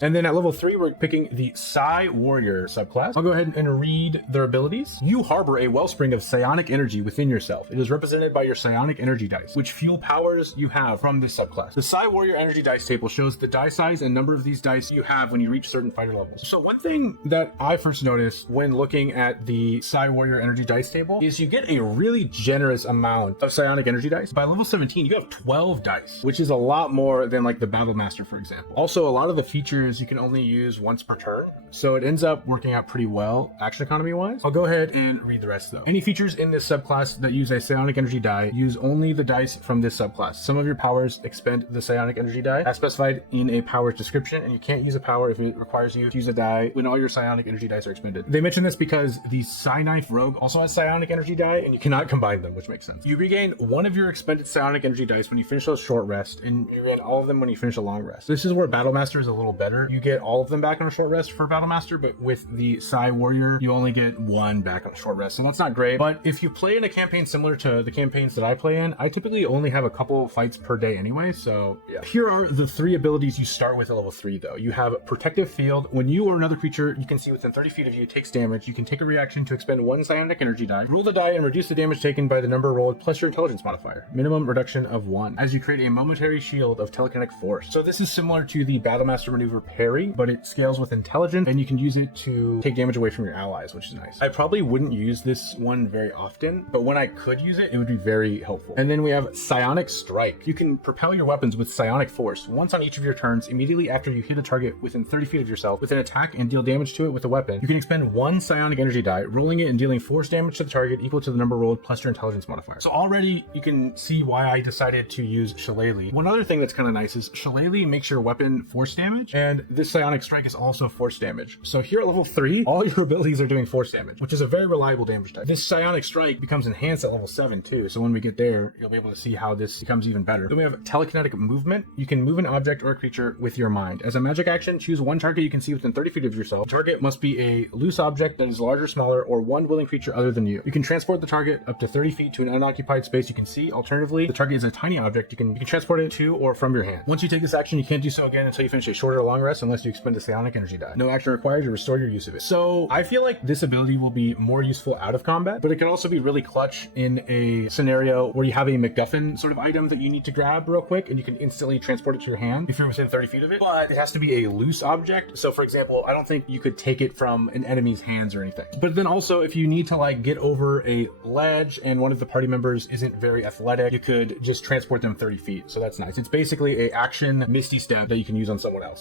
And then at level 3, we're picking the Psi Warrior subclass. I'll go ahead and read their abilities. You harbor a wellspring of psionic energy within yourself. It is represented by your psionic energy dice, which fuel powers you have from this subclass. The Psi Warrior energy dice table shows the die size and number of these dice you have when you reach certain fighter levels. So one thing that I first noticed when looking at the Psi Warrior energy dice table is you get a really generous amount of psionic energy dice. By level 17, you have 12 dice, which is a lot more than like the Battle Master, for example. Also, a lot of the features you can only use once per turn, so it ends up working out pretty well action economy wise. I'll go ahead and read the rest though. Any features in this subclass that use a psionic energy die use only the dice from this subclass. Some of your powers expend the psionic energy die as specified in a power's description, and you can't use a power if it requires you to use a die when all your psionic energy dice are expended. They mention this because the Psi Knife Rogue also has psionic energy die, and you cannot combine them, which makes sense. You regain one of your expended psionic energy dice when you finish a short rest, and you regain all of them when you finish a long rest. This is where Battle Master is a little better. You get all of them back on a short rest for Battle Master, but with the Psi Warrior, you only get one back on a short rest, so that's not great. But if you play in a campaign similar to the campaigns that I play in, I typically only have a couple fights per day anyway, so yeah. Here are the 3 abilities you start with at level 3 though. You have Protective Field. When you or another creature you can see within 30 feet of you takes damage, you can take a reaction to expend 1 psionic energy die, roll the die and reduce the damage taken by the number rolled plus your intelligence modifier. Minimum reduction of 1, as you create a momentary shield of telekinetic force. So this is similar to the Battlemaster maneuver parry, but it scales with intelligence, and you can use it to take damage away from your allies, which is nice. I probably wouldn't use this one very often, but when I could use it, it would be very helpful. And then we have Psionic Strike. You can propel your weapons with psionic force once on each of your turns immediately after you hit a target within 30 feet of yourself with an attack and deal damage to it with a weapon. You can expend 1 psionic energy die, rolling it and dealing force damage to the target equal to the number rolled plus your intelligence modifier. So already you can see why I decided to use Shillelagh. One other thing that's kind of nice is Shillelagh makes your weapon force damage, and this Psionic Strike is also force damage. So here at level 3, all your abilities are doing force damage, which is a very reliable damage type. This Psionic Strike becomes enhanced at level 7 too, so when we get there, you'll be able to see how this becomes even better. Then we have Telekinetic Movement. You can move an object or a creature with your mind. As a magic action, choose one target you can see within 30 feet of yourself. The target must be a loose object that is larger, smaller, or one willing creature other than you. You can transport the target up to 30 feet to an unoccupied space you can see. Alternatively, the target is a tiny object. You can transport it to or from your hand. Once you take this action, you can't do so again until you finish a short or long rest unless you expend a psionic energy die. No action required to restore your use of it. So I feel like this ability will be more useful out of combat, but it can also be really clutch in a scenario where you have a MacGuffin sort of item that you need to grab real quick and you can instantly transport it to your hand if you're within 30 feet of it, but it has to be a loose object. So for example, I don't think you could take it from an enemy's hands or anything. But then also if you need to like get over a ledge and one of the party members isn't very athletic, you could just transport them 30 feet. So that's nice. It's basically a action Misty Step that you can use on someone else.